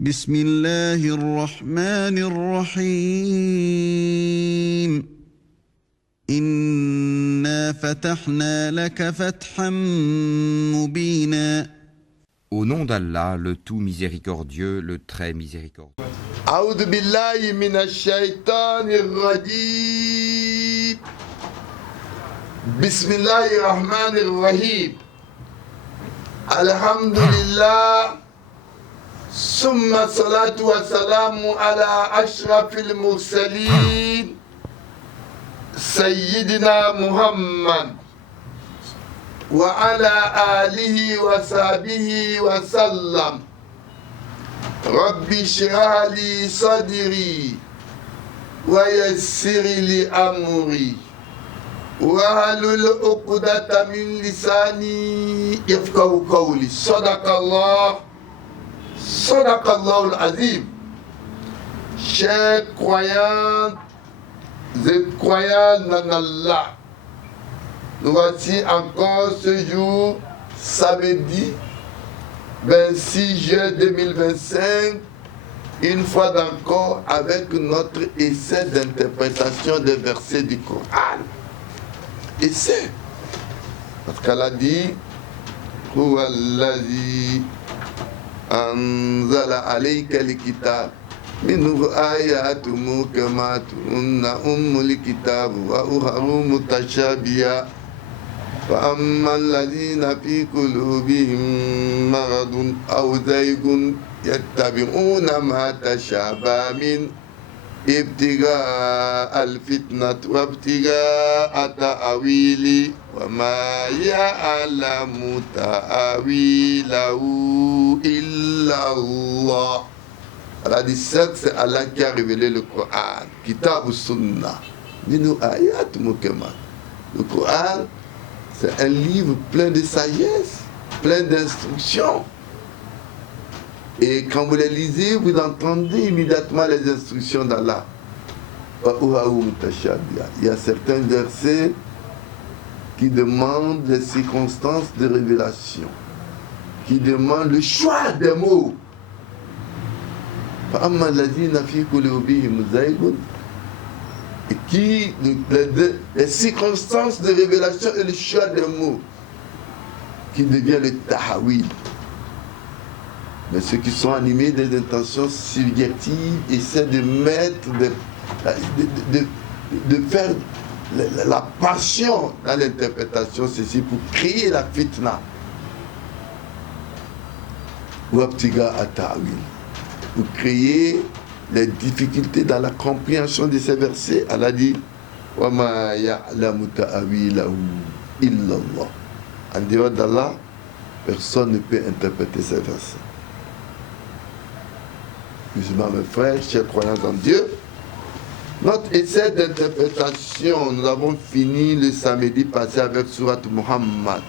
بسم الله الرحمن الرحيم إنا فتحنا لك فتحا مبينا Au nom d'Allah, le tout miséricordieux, le très miséricordieux. أعوذ بالله من الشيطان الرجيم بسم الله الرحمن الرحيم الحمد لله ثم الصلاة والسلام على أشرف المرسلين سيدنا محمد وعلى آله وصحبه وسلم ربي اشرح لي صدري ويسر لي أمري واحلل عقدة من لساني يفقهوا قولي صدق الله العظيم. Chers croyants et croyants en Allah, nous voici encore ce jour, samedi 26 juin 2025, une fois encore avec notre essai d'interprétation des versets du Coran. Essai. Parce qu'elle a dit Huwa allazi anzala alayka al-kitab minhu ayatun muhkamatun ummul kitab wa ukharu mutashabiha فأما الذين في قلوبهم مرض أو زيغ يتبعون ما تشابه من ابتغاء الفتنة وابتغاء تأويله وما يعلم تأويله إلا الله. Elle a dit c'est Allah qui a révélé le Coran, Kitab Sunnah, Minu Ayat Mukemat. Le Coran, c'est un livre plein de sagesse, plein d'instructions. Et quand vous les lisez, vous entendez immédiatement les instructions d'Allah. Il y a certains versets qui demandent des circonstances de révélation, qui demandent le choix des mots. Et qui, les circonstances de révélation et le choix des mots, qui devient le tahawil. Mais ceux qui sont animés des intentions subjectives essaient de mettre, de faire la passion dans l'interprétation, ceci pour créer la fitna. Wabtiga at-ta'wil, pour créer les difficultés dans la compréhension de ces versets. Elle a dit وَمَا يَعْلَمُ تَأْوِيلَهُ إِلَّا اللَّهُ. En dehors d'Allah, personne ne peut interpréter ces versets. Musulmans, mes frères, chers croyants en Dieu, notre essai d'interprétation, nous avons fini le samedi passé avec Surat Muhammad,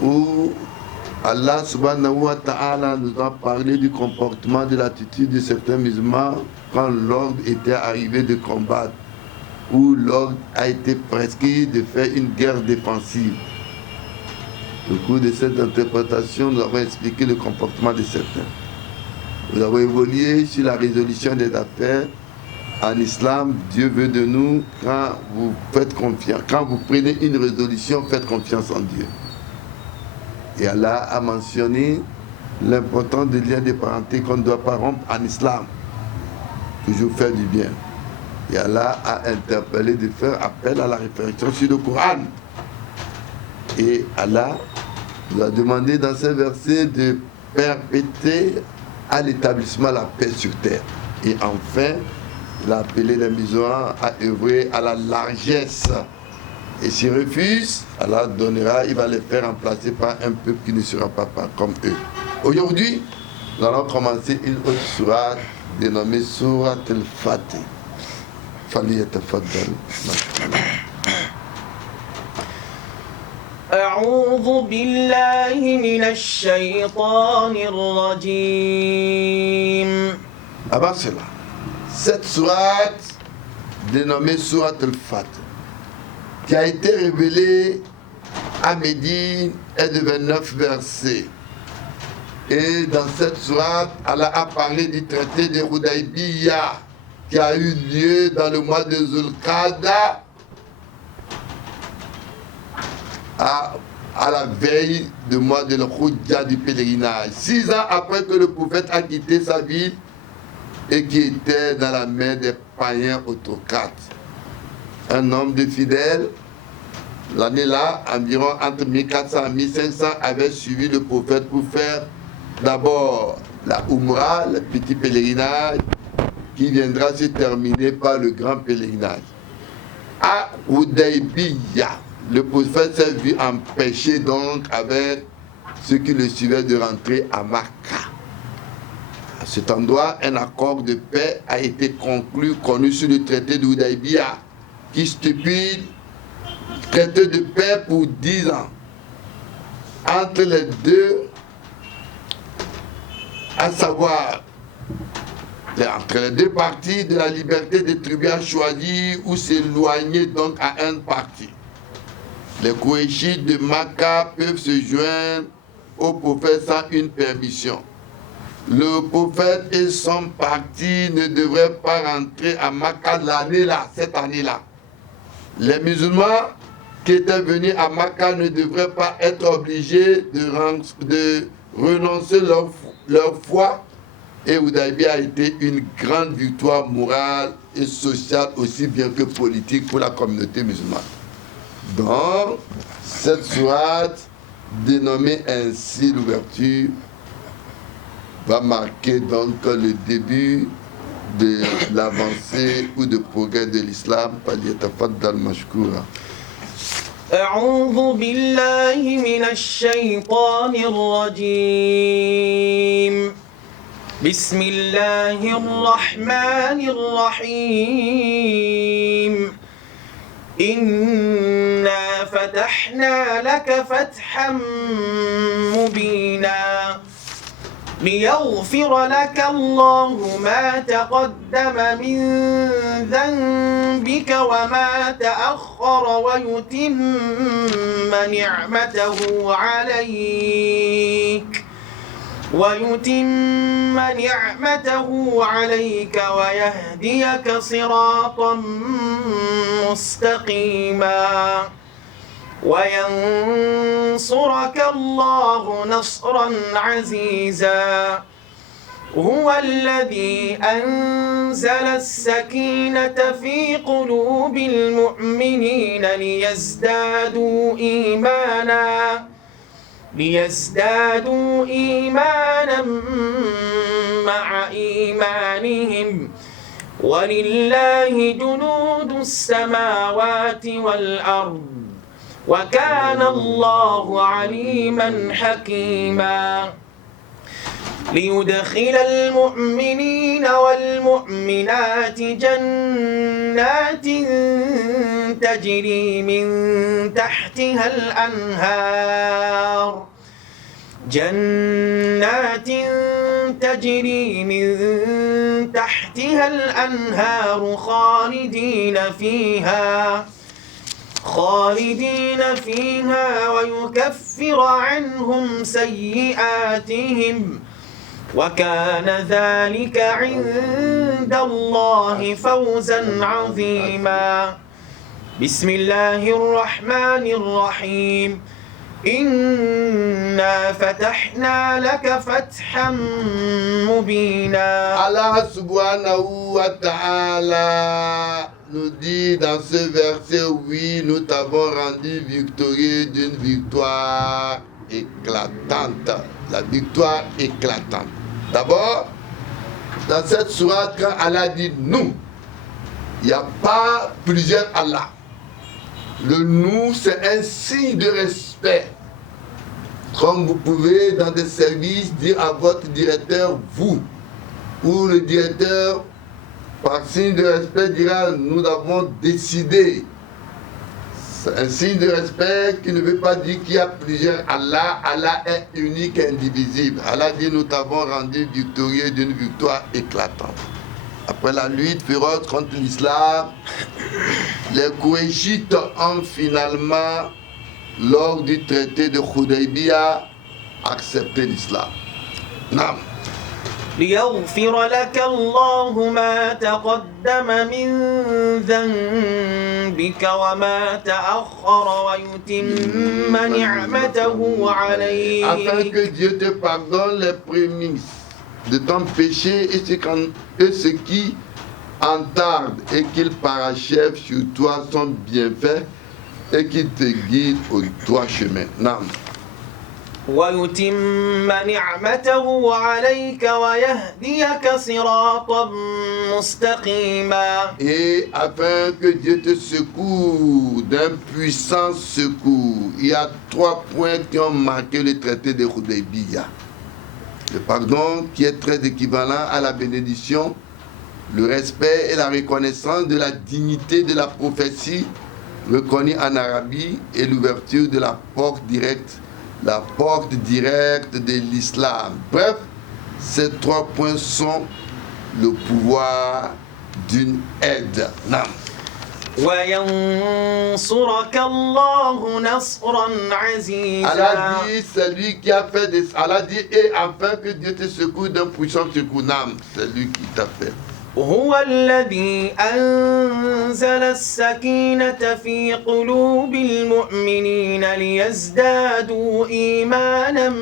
où Allah subhanahu wa ta'ala nous a parlé du comportement, de l'attitude de certains musulmans quand l'ordre était arrivé de combattre, où l'ordre a été prescrit de faire une guerre défensive. Au cours de cette interprétation, nous avons expliqué le comportement de certains. Nous avons évolué sur la résolution des affaires. En islam, Dieu veut de nous, quand vous faites confiance, quand vous prenez une résolution, faites confiance en Dieu. Et Allah a mentionné l'importance des liens de parenté qu'on ne doit pas rompre en islam. Toujours faire du bien. Et Allah a interpellé de faire appel à la réflexion sur le Coran. Et Allah nous a demandé dans ces versets de perpétrer à l'établissement la paix sur terre. Et enfin, il a appelé les musulmans à œuvrer à la largesse. Et s'ils refusent, Allah donnera, il va les faire remplacer par un peuple qui ne sera pas comme eux. Aujourd'hui, nous allons commencer une autre sourate dénommée Surat al-Fatih. فليتفضل مشكورا. أعوذ بالله من الشيطان الرجيم. Avant cela, cette sourate dénommée Surat al-Fatih, qui a été révélée à Médine, est de 29 versets. Et dans cette sourate, Allah a parlé du traité de Hudaybiyah qui a eu lieu dans le mois de Zulqa'da à la veille du mois de l'Hujjah du pèlerinage. 6 ans après que le prophète a quitté sa ville et qui était dans la main des païens autocrates. Un homme de fidèles, l'année-là, environ entre 1400 et 1500, avait suivi le prophète pour faire d'abord la Umrah, le petit pèlerinage, qui viendra se terminer par le grand pèlerinage. À Hudaybiyah, le prophète s'est vu empêché donc avec ceux qui le suivaient de rentrer à Makkah. À cet endroit, un accord de paix a été conclu, connu sur le traité de Hudaybiyah, qui stipule traité de paix pour 10 ans entre les deux, à savoir entre les deux parties de la liberté des tribus à choisir ou s'éloigner donc à un parti. Les Qurayshites de Makkah peuvent se joindre au prophète sans une permission. Le prophète et son parti ne devraient pas rentrer à Makkah l'année-là, cette année-là. Les musulmans qui étaient venus à Makkah ne devraient pas être obligés de renoncer leur foi. Et Hudaybiyah a été une grande victoire morale et sociale aussi bien que politique pour la communauté musulmane. Donc, cette sourate, dénommée ainsi l'ouverture, va marquer donc le début de l'avancée ou de progrès de l'islam. Falyatafaddal mashkoura. أعوذ بالله من الشيطان الرجيم بسم الله الرحمن الرحيم إنا فتحنا لك فتحا مبينا ليغفر لك الله ما تقدم من ذنبك وما تأخر ويتم نعمته عليك ويهديك صراطا مستقيما وينصرك الله نصرا عزيزا هو الذي أنزل السكينة في قلوب المؤمنين ليزدادوا إيمانا مع إيمانهم ولله جنود السماوات والأرض وكان الله عليما حكيما ليدخل المؤمنين والمؤمنات جنات تجري من تحتها الأنهار خالدين فيها ويكفر عنهم سيئاتهم وكان ذلك عند الله فوزا عظيما بسم الله الرحمن الرحيم إنا فتحنا لك فتحا مبينا Allah subhanahu wa ta'ala nous dit dans ce verset, oui, nous t'avons rendu victorieux d'une victoire éclatante. La victoire éclatante. D'abord, dans cette sourate, quand Allah dit nous, il n'y a pas plusieurs Allah. Le nous, c'est un signe de respect. Comme vous pouvez, dans des services, dire à votre directeur vous, ou le directeur, par signe de respect, dira nous avons décidé. C'est un signe de respect qui ne veut pas dire qu'il y a plusieurs Allah. Allah est unique et indivisible. Allah dit nous t'avons rendu victorieux d'une victoire éclatante. Après la lutte féroce contre l'islam, les Qurayshites ont finalement, lors du traité de Hudaybiyah, accepté l'islam. نعم. ليغفر لك الله ما تقدم من ذنبك وما تأخر ويتم نعمته Afin عليك que Dieu te pardonne les prémices de ton péché et ce qui entarde et qu'il parachève sur toi son bienfait et qu'il te guide au droit chemin. Non. ويتم نعمته عليك ويهديك صراطا مستقيما. Et afin que Dieu te secoue d'un puissant secours, il y a 3 points qui ont marqué le traité de Hudaybiya. Le pardon qui est très équivalent à la bénédiction, le respect et la reconnaissance de la dignité de la prophétie reconnue en Arabie et l'ouverture de la porte directe de l'islam. Bref, ces 3 points sont le pouvoir d'une aide. Non. وينصرك الله نصرا عزيزا. Allah dit, c'est lui qui a fait des... Allah dit, et afin que Dieu te secoue d'un puissant secours. Non, c'est lui qui t'a fait. هو الذي أنزل السكينة في قلوب المؤمنين ليزدادوا إيمانا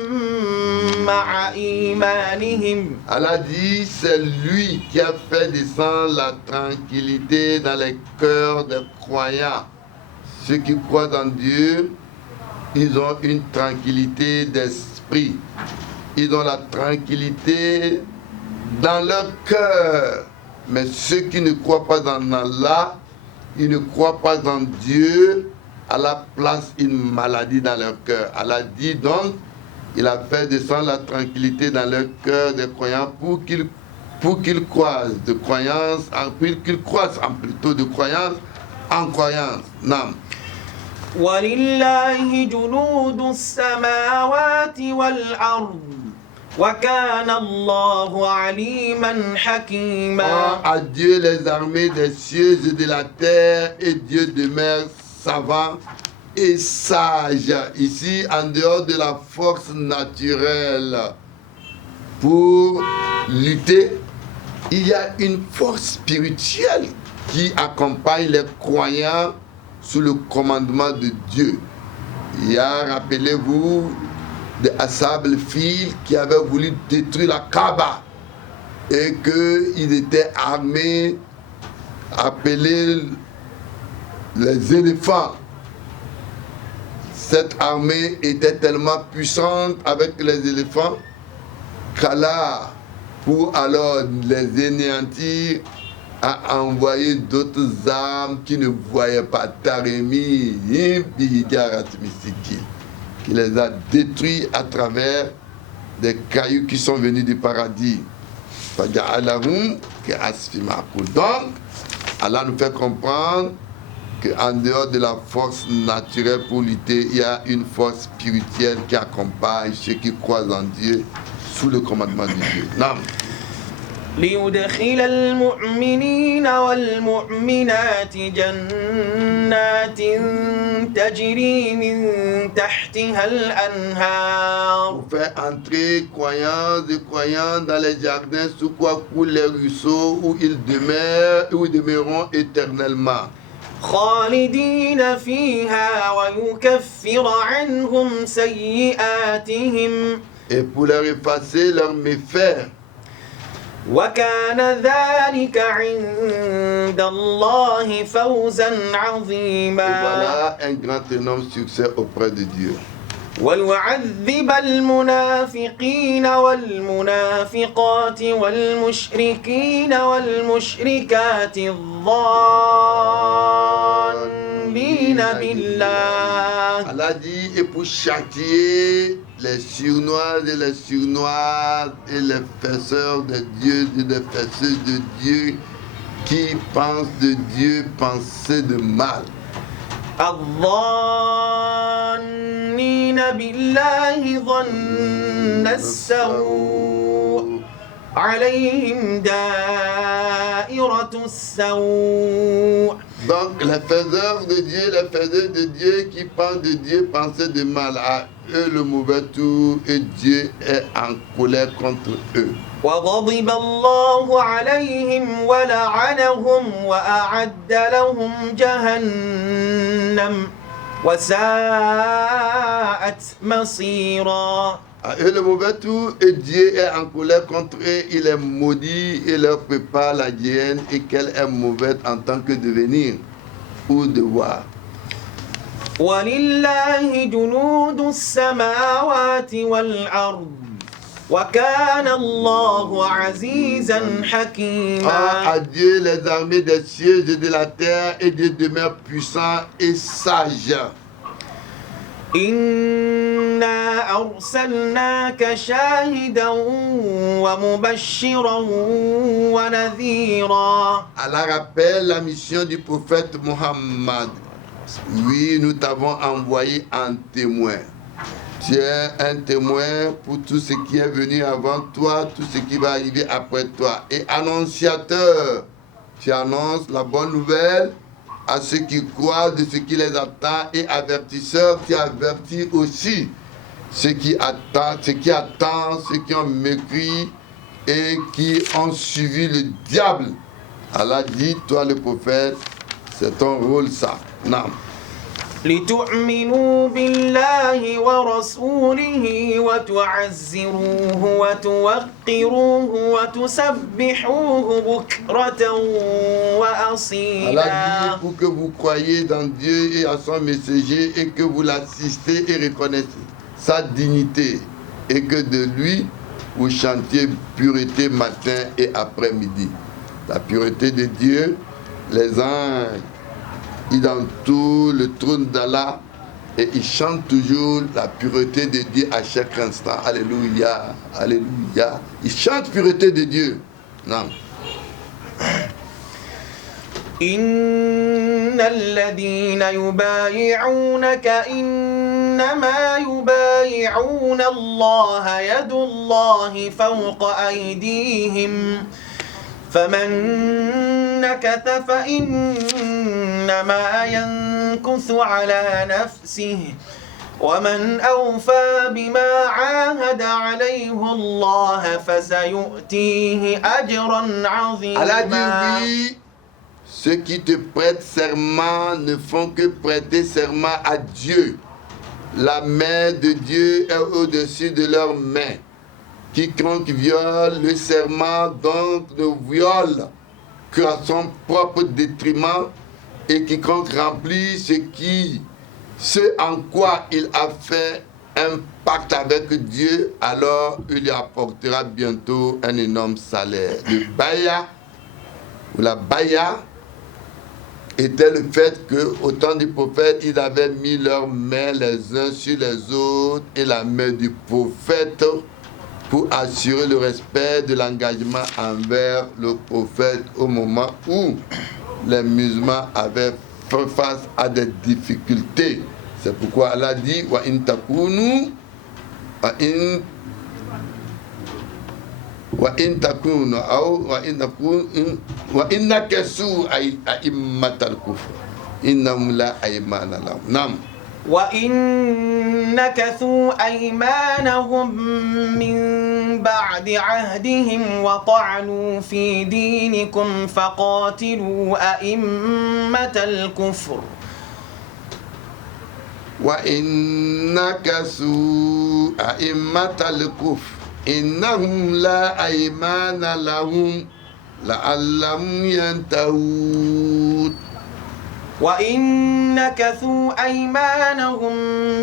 مع إيمانهم. Allah dit, c'est lui qui a fait descendre la tranquillité dans les cœurs des croyants. Ceux qui croient en Dieu, ils ont une tranquillité d'esprit. Ils ont la tranquillité dans leur cœur. Mais ceux qui ne croient pas en Allah, ils ne croient pas en Dieu, Allah place une maladie dans leur cœur. Allah dit donc, il a fait descendre la tranquillité dans leur cœur des croyants pour qu'ils croisent de croyance, qu'ils croissent plutôt de croyance en croyance. Non. ولله جنود السماوات والأرض وكان الله عليما حكيما. À Dieu les armées des cieux et de la terre, et Dieu demeure savant et sage. Ici, en dehors de la force naturelle pour lutter, il y a une force spirituelle qui accompagne les croyants sous le commandement de Dieu. Il y a, rappelez-vous, des Ashab al-Fil qui avaient voulu détruire la Kaaba et qu'ils étaient armés, appelés les éléphants. Cette armée était tellement puissante avec les éléphants qu'Allah, pour alors les anéantir, a envoyé d'autres armes qui ne voyaient pas Taremi, qui les a détruits à travers des cailloux qui sont venus du paradis. Donc, Allah nous fait comprendre qu'en dehors de la force naturelle pour lutter, il y a une force spirituelle qui accompagne ceux qui croient en Dieu sous le commandement de Dieu. Non. ليدخل المؤمنين والمؤمنات جنات تجري من تحتها الأنهار. Pour faire entrer croyants et croyants dans les jardins sous quoi coulent les ruisseaux où ils demeureront éternellement. خالدين فيها ويكفر عنهم سيئاتهم. Et pour leur effacer leurs méfaits. وكان ذلك عند الله فوزا عظيما. Et voilà un grand énorme succès auprès de Dieu. ويعذب المنافقين والمنافقات والمشركين والمشركات الظانين بالله. Allah dit, et pour châtier les surnoises et les surnoises et les faisseurs de Dieu et les faisseuses de Dieu qui pensent de Dieu penser de mal. الظانين بالله ظن السوء عليهم دائرة السوء Donc, les faiseurs de Dieu qui pensent de Dieu, pensaient de mal à eux le mauvais tour, et Dieu est en colère contre eux. وغضب الله عليهم ولعنهم وأعد لهم جهنم وساءت مصيرا. À eux le mauvais tour, et Dieu est en colère contre eux, il est maudit et leur prépare la géhenne, et qu'elle est mauvaise en tant que devenir ou devoir. ولله جنود السماوات والأرض وكان الله عزيزا حكيما. À Dieu les armées des cieux et de la terre, et Dieu demeure puissant et sage. إنا أرسلناك شاهدا ومبشرا ونذيرا. Allah rappelle la mission du prophète Mohammed. Oui, nous t'avons envoyé un témoin. Tu es un témoin pour tout ce qui est venu avant toi, tout ce qui va arriver après toi. Et annonciateur, tu annonces la bonne nouvelle à ceux qui croient de ce qui les attend, et avertisseur, tu avertis aussi ceux qui attendent, ceux qui ont mécrit et qui ont suivi le diable. Allah dit, toi le prophète, c'est ton rôle ça. Non. لتؤمنوا بالله ورسوله وتعزروه وتوقروه وتسبحوه بكرة وأصيلا. Allah dit pour que vous croyiez dans Dieu et à son messager, et que vous l'assistez et reconnaissez sa dignité, et que de lui vous chantiez pureté matin et après-midi. La pureté de Dieu, les anges ils entourent le trône d'Allah et ils chantent toujours la pureté de Dieu à chaque instant. Alléluia, alléluia. Ils chantent pureté de Dieu. Non. إن الذين يبايعونك إنما يبايعون الله يد الله فوق أيديهم فمن نكث فإنما ينكث على نفسه ومن أوفى بما عاهد عليه الله فسيؤتيه أجرا عظيما. Allah dit oui, ceux qui te prêtent serment ne font que prêter serment à Dieu. La main de Dieu est au-dessus de leurs mains. Quiconque viole le serment, donc ne viole qu'à son propre détriment, et quiconque remplit ce en quoi il a fait un pacte avec Dieu, alors il lui apportera bientôt un énorme salaire. Le baya, ou la baya, était le fait qu'au temps du prophète, ils avaient mis leurs mains les uns sur les autres, et la main du prophète pour assurer le respect de l'engagement envers le prophète au moment où les musulmans avaient fait face à des difficultés. C'est pourquoi Allah dit wa in takunu wa in nakasu a'immatal kufr innahum la aymana lahum. Nam. وإن نكثوا أيمانهم من بعد عهدهم وطعنوا في دينكم فقاتلوا أئمة الكفر. وإن نكثوا أئمة الكفر إنهم لا أيمان لهم لعلهم ينتهون. وإن نكثوا أيمانهم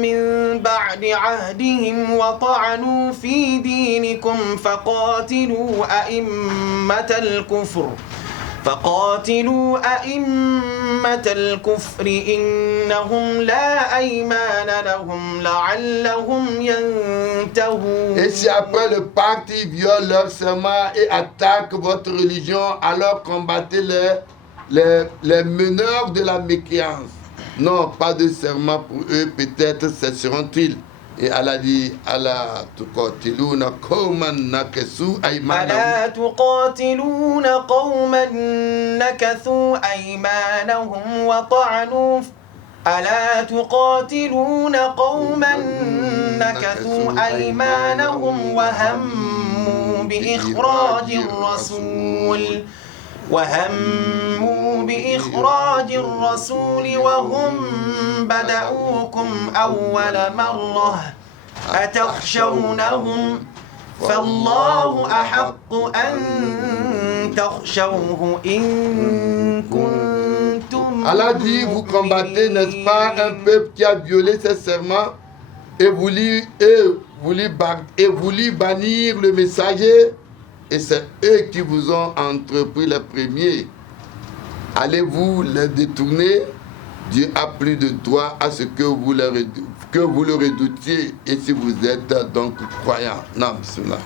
من بعد عهدهم وطعنوا في دينكم فقاتلوا أئمة الكفر إنهم لا أيمان لهم لعلهم ينتهون. Et si après le pacte ils violent leur serment et attaquent votre religion, alors combattez-les. Les meneurs de la mécréance. Non, pas de serment pour eux, peut-être cesseront-ils. Et Allah dit, Allah tuqatiluna qawman nakasu aymanahum. ألا تقاتلون قوما نكثوا أيمانهم وطعنوا ألا تقاتلون قوما نكثوا أيمانهم وهموا بإخراج الرسول وهم بدأوكم أول مرة أتخشونهم فالله أحق أن تخشوه إن كنتم Allah dit, vous combattez, n'est-ce pas, un peuple qui a violé ses serments et voulu bannir le messager, et c'est eux qui vous ont entrepris les premiers. Allez-vous les détourner? Dieu a plus de droit à ce que vous le redoutiez, et si vous êtes donc croyants. Non, bismillah.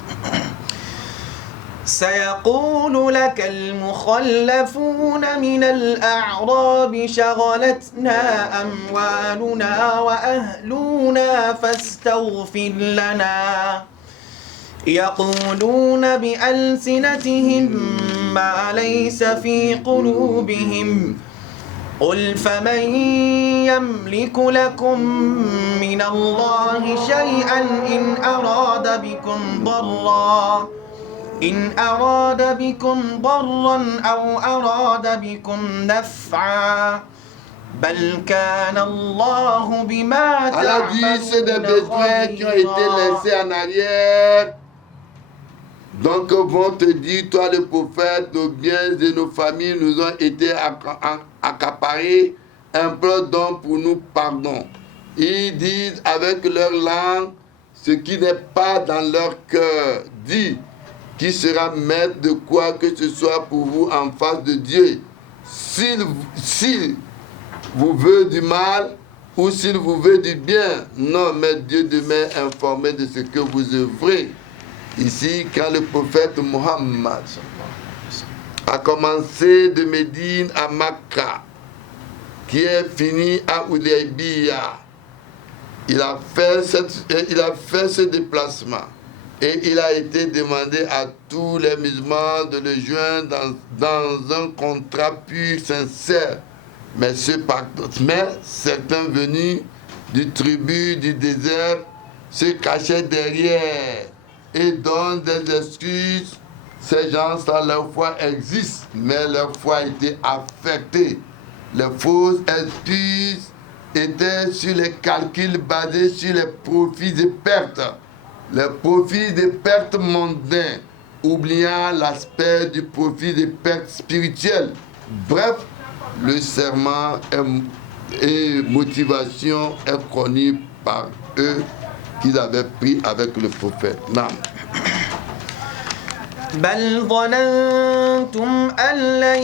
سيقول لك المخلفون من الأعراب شغلتنا أموالنا وأهلنا فاستغفر لنا يقولون بألسنتهم ما ليس في قلوبهم قل فمن يملك لكم من الله شيئا إن أراد بكم ضرا أو أراد بكم نفعا بل كان الله بما Allah dit, c'est des besoins qui ont été laissés en arrière. Donc vont te dire, toi le prophète, nos biens et nos familles nous ont été accaparés, implore donc pour nous pardon. Ils disent avec leur langue ce qui n'est pas dans leur cœur. Dis, qui sera maître de quoi que ce soit pour vous en face de Dieu, s'il vous veut du mal ou s'il vous veut du bien. Non, mais Dieu demeure informé de ce que vous œuvrez. Ici, quand le prophète Muhammad a commencé de Médine à Makka, qui est fini à Hudaybiyah, il a fait ce déplacement. Et il a été demandé à tous les musulmans de le joindre dans un contrat pur, sincère. Mais certains venus du tribu du désert se cachaient derrière et donnent des excuses. Ces gens-là, leur foi existe, mais leur foi a été affectée. Les fausses excuses étaient sur les calculs basés sur les profits et pertes. Les profits des pertes mondaines, oubliant l'aspect du profit des pertes spirituelles. Bref, le serment et motivation est connu par eux qu'ils avaient pris avec le prophète. Non. بل ظننتم أن لن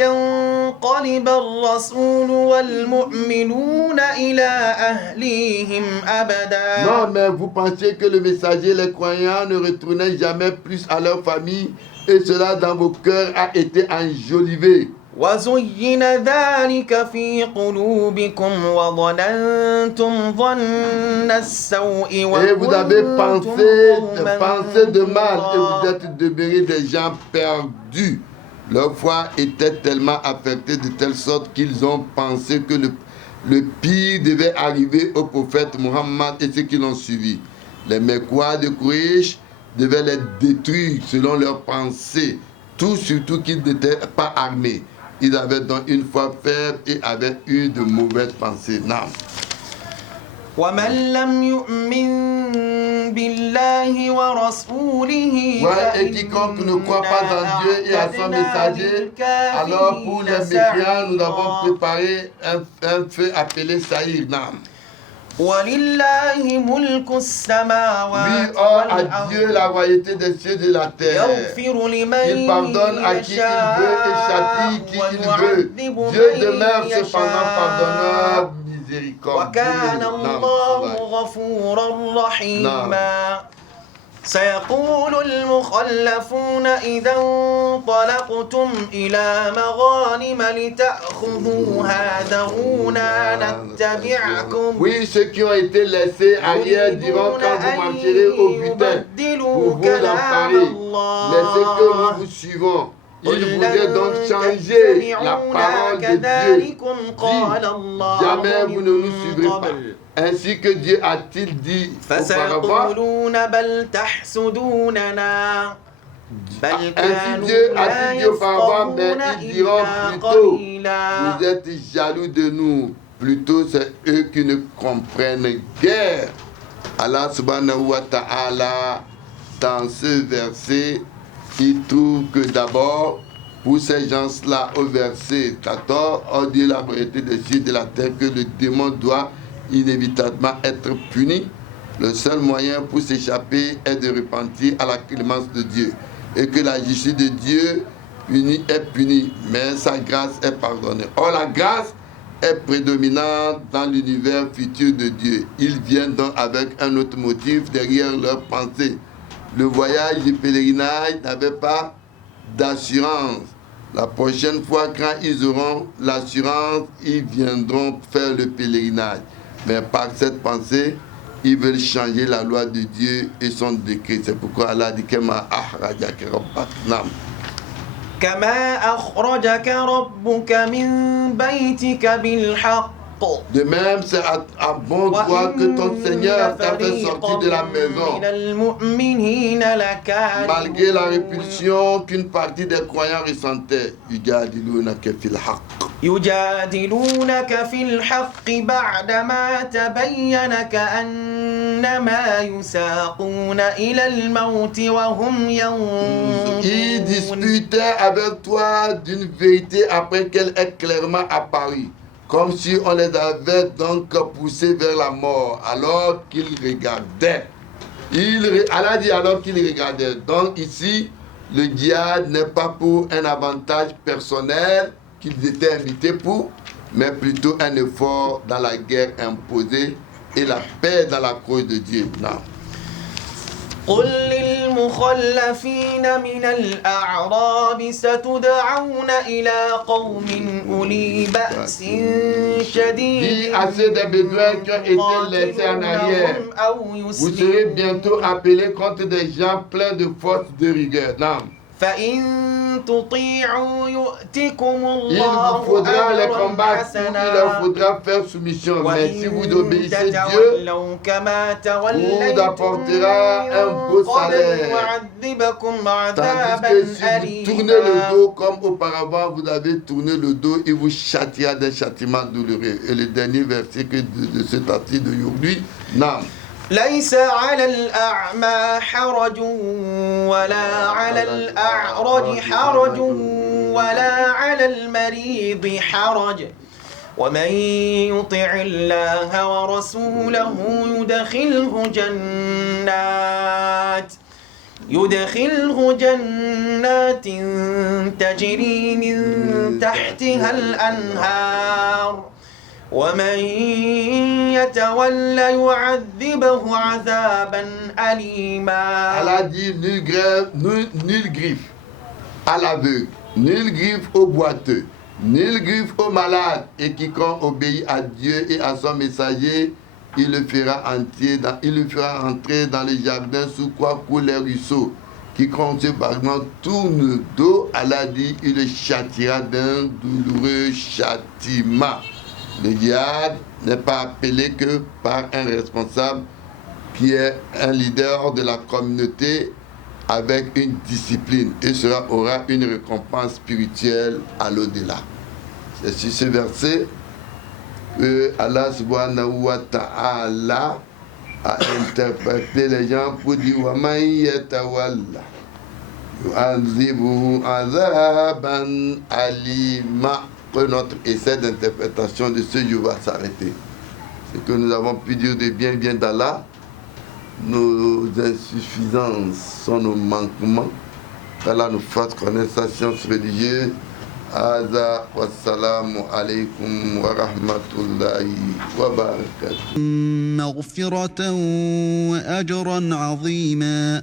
ينقلب الرسول والمؤمنون إلى أهليهم أبدا. Non, mais vous pensiez que le messager, les croyants, ne retournaient jamais plus à leur famille, et cela dans vos cœurs a été enjolivé. وزين ذلك في قلوبكم وظننتم ظن السوء Et vous avez وكنتم pensé de mal et vous قوما êtes devenus des gens perdus. Leur foi était tellement affectée de telle sorte qu'ils ont pensé que le pire devait arriver au prophète Muhammad et ceux qui l'ont suivi. Les Mecquois de Quraysh devaient les détruire selon leurs pensées, tout surtout qu'ils n'étaient pas armés. Ils avaient donc une foi faible et avaient eu de mauvaises pensées. Non. ومن لم يؤمن بالله ورسوله Ouais, et quiconque ne croit pas en Dieu et à son messager, alors pour les méfiants, nous avons préparé un feu appelé Saïr. Non. ولله ملك السماوات Oui, or à Dieu la royauté des cieux et de la terre. يغفر لمن Il pardonne à qui il veut et châtie qui il veut. Dieu demeure cependant pardonneur, miséricordieux. وكان الله غفورا رحيما سيقول المخلفون إذا انطلقتم إلى مغانم لتأخذوها ذرونا نتبعكم Oui, ceux qui ont été laissés arrière diront quand vous marcherez au butin, vous vous l'emparez. Laissez que nous vous suivons. Il voudrait donc changer la parole de Dieu. Dit, jamais vous ne nous suivrez pas. Ainsi que Dieu a-t-il dit auparavant. Ainsi Dieu a-t-il dit auparavant, mais ils diront plutôt, vous êtes jaloux de nous. Plutôt c'est eux qui ne comprennent guère. Allah subhanahu wa ta'ala, dans ce verset, il trouve que d'abord, pour ces gens-là, au verset 14, on dit la vérité des cieux de la terre que le démon doit inévitablement être puni. Le seul moyen pour s'échapper est de repentir à la clémence de Dieu. Et que la justice de Dieu est punie, mais sa grâce est pardonnée. Or, la grâce est prédominante dans l'univers futur de Dieu. Ils viennent donc avec un autre motif derrière leur pensée. Le voyage du pèlerinage n'avait pas d'assurance. La prochaine fois, quand ils auront l'assurance, ils viendront faire le pèlerinage. Mais par cette pensée, ils veulent changer la loi de Dieu et son décret. C'est pourquoi Allah dit Kama akhrajaka rabbuk. كما أخرجك ربك من بيتك بالحق. De même, c'est à bon droit que ton Seigneur t'a fait sortir de la maison. Malgré la répulsion qu'une partie des croyants ressentait. يجادلونك في الحق بعدما تبين كأنما يساقون إلى الموت وهم ينظرون. Ils disputaient avec toi d'une vérité après qu'elle est clairement apparue. Comme si on les avait donc poussés vers la mort, alors qu'ils regardaient. Allah dit alors qu'ils regardaient. Donc ici, le djihad n'est pas pour un avantage personnel qu'ils étaient invités pour, mais plutôt un effort dans la guerre imposée et la paix dans la cause de Dieu. Non. قل للمخلفين من الأعراب ستدعون إلى قوم أولي بأس شديد vous serez bientôt appelés contre des gens pleins de force de rigueur. Non. فإن تطيعوا يؤتكم Il الله vous faudra les أجرا combattre, il حسنا leur faudra faire soumission. Mais si vous obéissez Dieu, تتولوا كما vous توليتم apportera un beau من قبل salaire. يعذبكم Tandis عذابا que si vous tournez le أليما. dos comme auparavant, vous avez tourné le dos, il vous châtiera d'un châtiment douloureux. Et le dernier verset de cet article d'aujourd'hui, non. ليس على الأعمى حرج ولا على الأعرج حرج ولا على المريض حرج ومن يطع الله ورسوله يدخله جنات تجري من تحتها الأنهار ومن يتولى يعذبه عذابا أليما. Allah dit nul griffe à l'aveugle, nul griffe au boiteux, nul griffe au malade, et quiconque obéit à Dieu et à son messager, il le fera entrer dans les jardins sous quoi coulent les ruisseaux. Quiconque par exemple tourne le dos, Allah dit, il le châtiera d'un douloureux châtiment. Le djihad n'est pas appelé que par un responsable qui est un leader de la communauté avec une discipline et cela aura une récompense spirituelle à l'au-delà. C'est sur ce verset que Allah subhanahu wa ta'ala a interprété les gens pour dire wa man yatawalla yu'adhibuhu azaban alima. Que notre essai d'interprétation de ce jour va s'arrêter. Ce que nous avons pu dire de bien d'Allah, nos insuffisances sont nos manquements. Qu'Allah nous fasse connaître sa science religieuse. Aza wa salamu alaykum wa rahmatullahi wa barakatuh. مغفرة وأجرا عظيما